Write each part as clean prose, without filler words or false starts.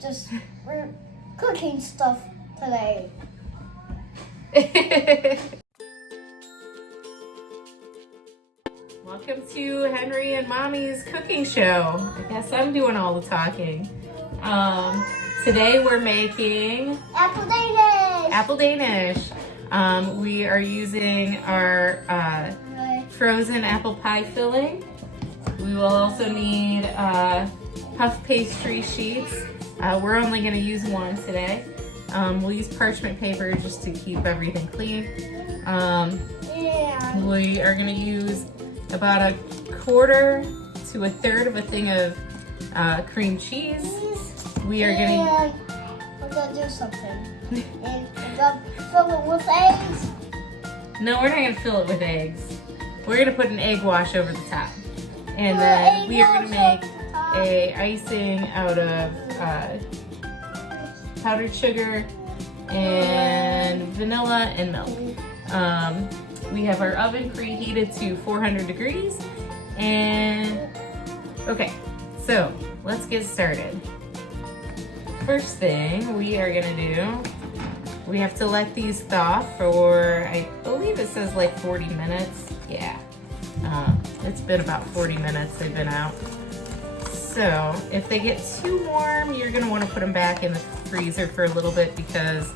Just we're cooking stuff today. Welcome to Henry and Mommy's cooking show. I guess I'm doing all the talking. Today we're making Apple Danish. apple Danish. We are using our frozen apple pie filling. We will also need puff pastry sheets. We're only going to use one today. We'll use parchment paper just to keep everything clean. We are going to use about 1/4 to 1/3 of a thing of cream cheese. We are going to... I'm going to do something. And I'm going to fill it with eggs. No, we're not going to fill it with eggs. We're going to put an egg wash over the top. And then we are going to make a icing out of powdered sugar and vanilla and milk. We have our oven preheated to 400 degrees. And okay, so let's get started. First thing we are gonna do, we have to let these thaw for, I believe it says like 40 minutes. Yeah, it's been about 40 minutes they've been out. So if they get too warm, you're gonna wanna put them back in the freezer for a little bit because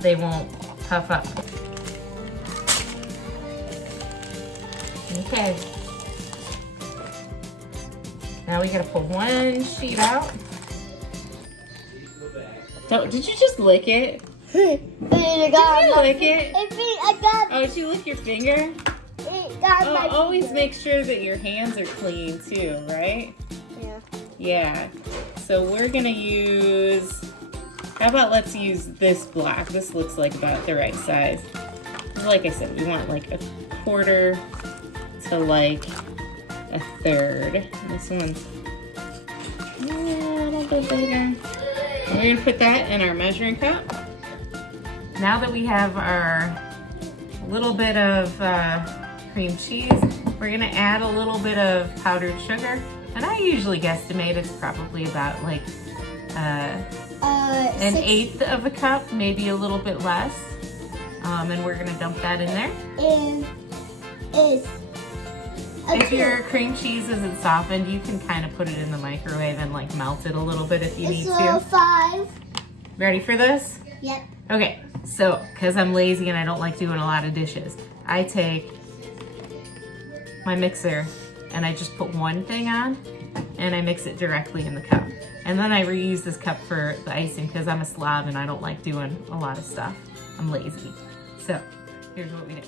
they won't puff up. Okay. Now we gotta pull one sheet out. So, did you just lick it? Did you lick it? Oh, did you lick your finger? Oh, always make sure that your hands are clean too, right? Yeah. Yeah. So we're gonna use, how about let's use this block. This looks like about the right size. Like I said, we want like 1/4 to like 1/3. This one's a little bit bigger. We're gonna put that in our measuring cup. Now that we have our little bit of cream cheese, we're gonna add a little bit of powdered sugar. And I usually guesstimate it's probably about like an 1/8 of a cup, maybe a little bit less. And we're gonna dump that in there. If your cream cheese isn't softened, you can kind of put it in the microwave and like melt it a little bit if you need to. 5. Ready for this? Yep. Okay, so because I'm lazy and I don't like doing a lot of dishes, I take my mixer and I just put one thing on and I mix it directly in the cup. And then I reuse this cup for the icing because I'm a slob and I don't like doing a lot of stuff. I'm lazy. So here's what we do.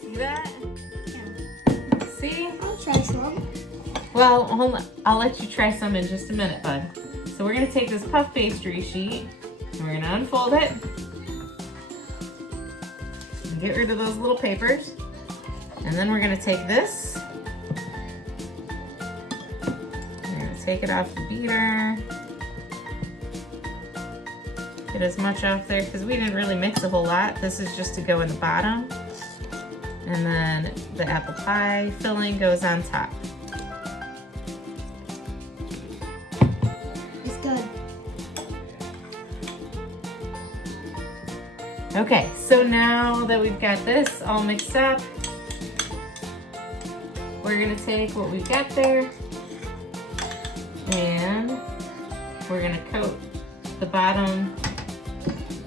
See that? Yeah. See? I'll try some. Well, hold on. I'll let you try some in just a minute, bud. So we're gonna take this puff pastry sheet and we're gonna unfold it. And get rid of those little papers. And then we're gonna take this. We're gonna take it off the beater. Get as much off there because we didn't really mix a whole lot. This is just to go in the bottom. And then the apple pie filling goes on top. It's good. Okay, so now that we've got this all mixed up, we're gonna take what we've got there and we're gonna coat the bottom,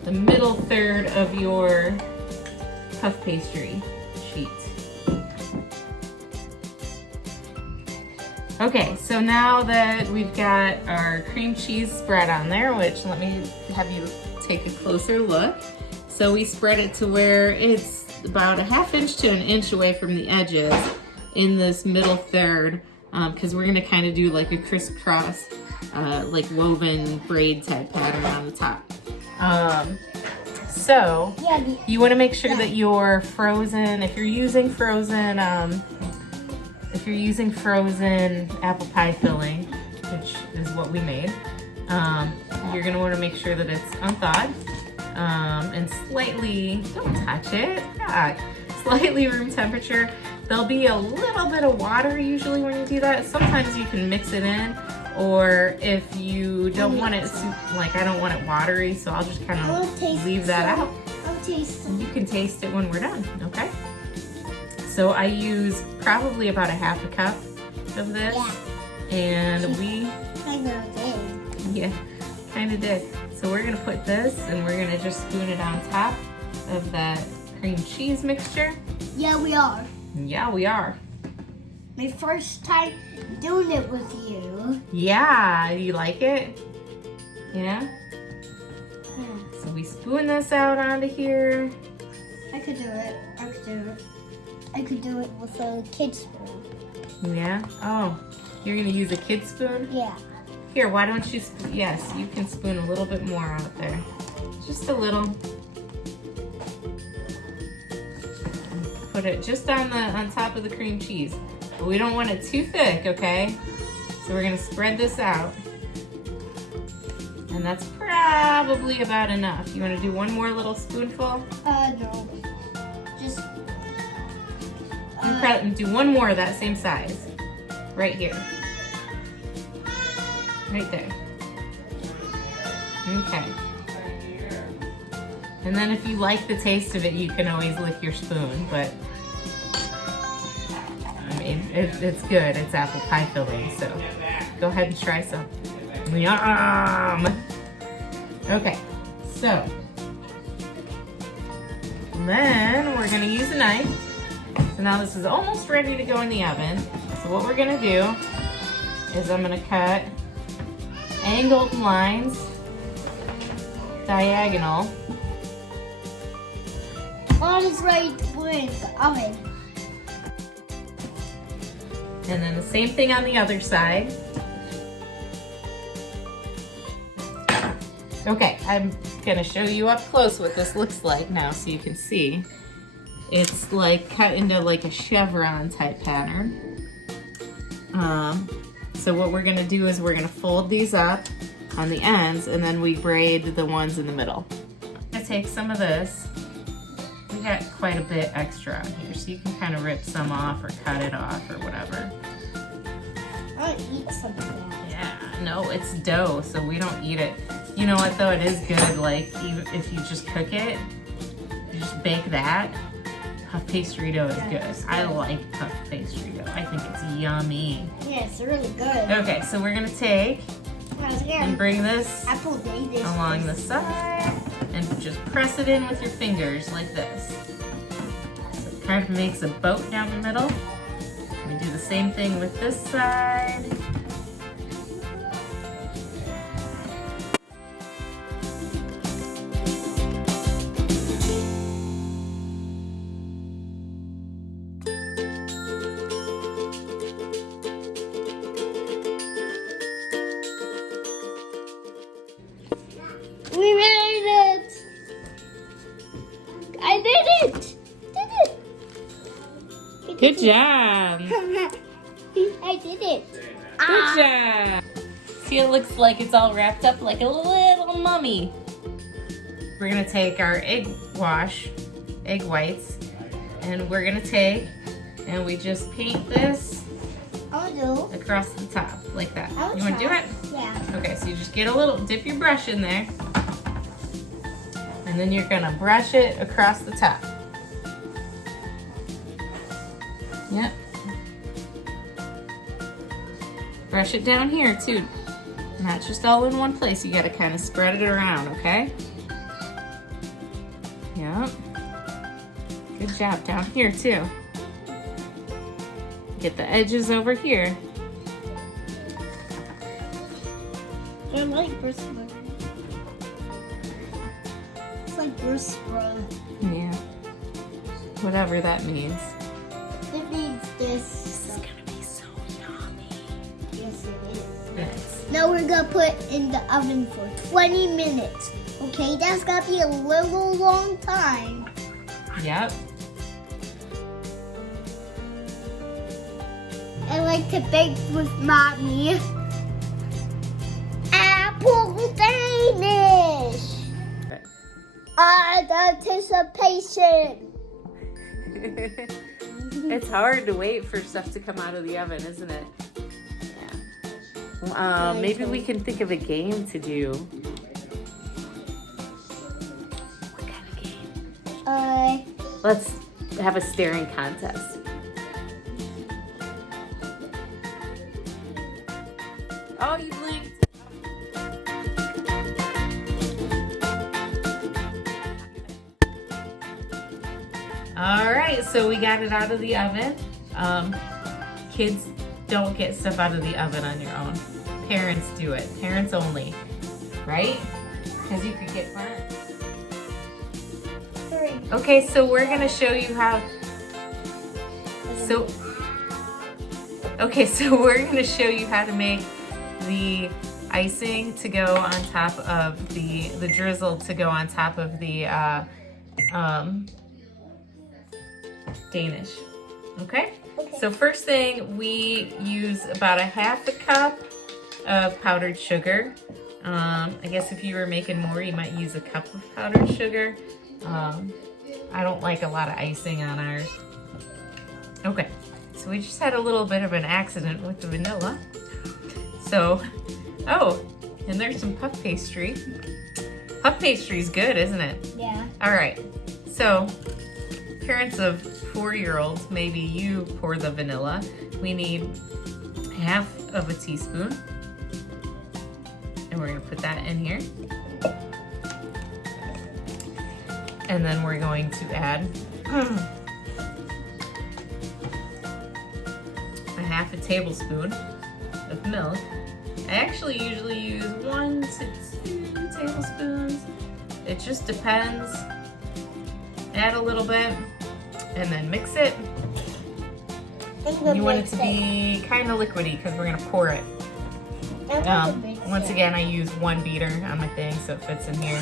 the middle third of your puff pastry sheet. Okay, so now that we've got our cream cheese spread on there, which let me have you take a closer look. So we spread it to where it's about 1/2 inch to 1 inch away from the edges in this middle third, because we're gonna kind of do like a crisscross, like woven braid type pattern on the top. So you want to make sure that your frozen, if you're using frozen apple pie filling, which is what we made, you're gonna want to make sure that it's unthawed and slightly, don't touch it, God, slightly room temperature. There'll be a little bit of water usually when you do that. Sometimes you can mix it in, or if you don't want it, like I don't want it watery, so I'll just kind of leave that out. I'll taste it. You can taste it when we're done, okay? So I use probably about a half a cup of this. Yeah. And we, Kind of did. yeah, kind of did. So we're gonna put this and we're gonna just spoon it on top of that cream cheese mixture. Yeah, we are. Yeah, we are. My first time doing it with you. Yeah, you like it? Yeah? Hmm. So we spoon this out onto here. I could do it. I could do it. I could do it with a kid's spoon. Yeah? Oh, you're gonna use a kid spoon? Yeah. Here, why don't you, yes, you can spoon a little bit more out there. Just a little. Put it just on top of the cream cheese. But we don't want it too thick, okay? So we're gonna spread this out. And that's probably about enough. You wanna do one more little spoonful? No. Just. Do one more of that same size. Right here. Right there. Okay. And then if you like the taste of it, you can always lick your spoon, but I mean, it's good. It's apple pie filling, so go ahead and try some. Yum! Okay, so then we're gonna use a knife. So now this is almost ready to go in the oven. So what we're gonna do is I'm gonna cut angled lines, diagonal. Mom's ready to put it in the oven. And then the same thing on the other side. Okay, I'm gonna show you up close what this looks like now so you can see. It's like cut into like a chevron type pattern. So what we're gonna do is we're gonna fold these up on the ends and then we braid the ones in the middle. I'm gonna take some of this. We got quite a bit extra on here, so you can kind of rip some off or cut it off or whatever. I'll eat some of that. Yeah, no, it's dough, so we don't eat it. You know what though, it is good, like even if you just cook it, you just bake that. Puff pastry dough is good. I like puff pastry dough. I think it's yummy. Yeah, it's really good. Okay, so we're gonna take and bring this Apple daisies. along the side and just press it in with your fingers like this. So it kind of makes a boat down the middle. We do the same thing with this side. We made it! I did it! Good job. I did it. Good job. See, it looks like it's all wrapped up like a little mummy. We're gonna take our egg whites, and we're gonna take and we just paint this I'll do. across the top like that. I'll You wanna do try. it? Yeah. Okay, so you just get a little, dip your brush in there, and then you're gonna brush it across the top. Yep. Brush it down here too. Not just all in one place. You gotta kind of spread it around, okay? Yep. Good job down here too. Get the edges over here. I like brisket. It's like brisket. Yeah. Whatever that means. It means this. This is gonna be so yummy. Yes, it is. Yes. Now we're gonna put in the oven for 20 minutes. Okay, that's gonna be a little long time. Yep. I like to bake with mommy. Apple Danish. Anticipation. It's hard to wait for stuff to come out of the oven, isn't it? Yeah. Maybe we can think of a game to do. What kind of game? Let's have a staring contest. Oh, you blinked. All right, so we got it out of the oven. Kids don't get stuff out of the oven on your own. Parents do it. Parents only, right? Because you could get burnt. Okay, so we're gonna show you how. So we're gonna show you how to make the icing to go on top of the drizzle to go on top of the Danish. Okay? So first thing, we use about a half a cup of powdered sugar. I guess if you were making more, you might use a cup of powdered sugar. I don't like a lot of icing on ours. Okay, so we just had a little bit of an accident with the vanilla. So, oh, and there's some puff pastry. Puff pastry's good, isn't it? Yeah. All right, so parents of 4-year-olds, maybe you pour the vanilla. We need half of a teaspoon. And we're gonna put that in here. And then we're going to add a half a tablespoon of milk. I actually usually use 1 to 2 tablespoons. It just depends. Add a little bit and then mix it. You want it to be kind of liquidy because we're gonna pour it. Once again, I use 1 beater on my thing so it fits in here.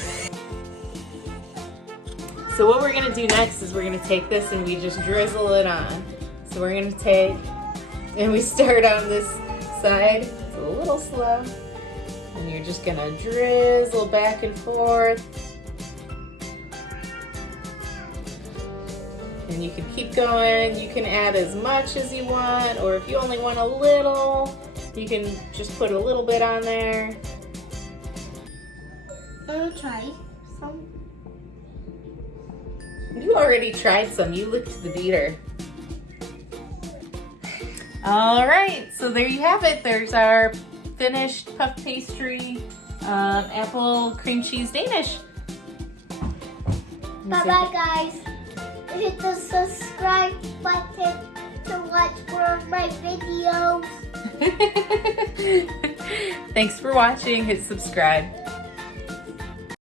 So what we're gonna do next is we're gonna take this and we just drizzle it on. So we're gonna take, and we start on this side. It's a little slow. And you're just gonna drizzle back and forth. And you can keep going. You can add as much as you want, or if you only want a little, you can just put a little bit on there. I'll try some. You already tried some. You licked the beater. All right, so there you have it. There's our finished puff pastry apple cream cheese Danish. Bye-bye, guys. Hit the subscribe button to watch more of my videos. Thanks for watching. Hit subscribe.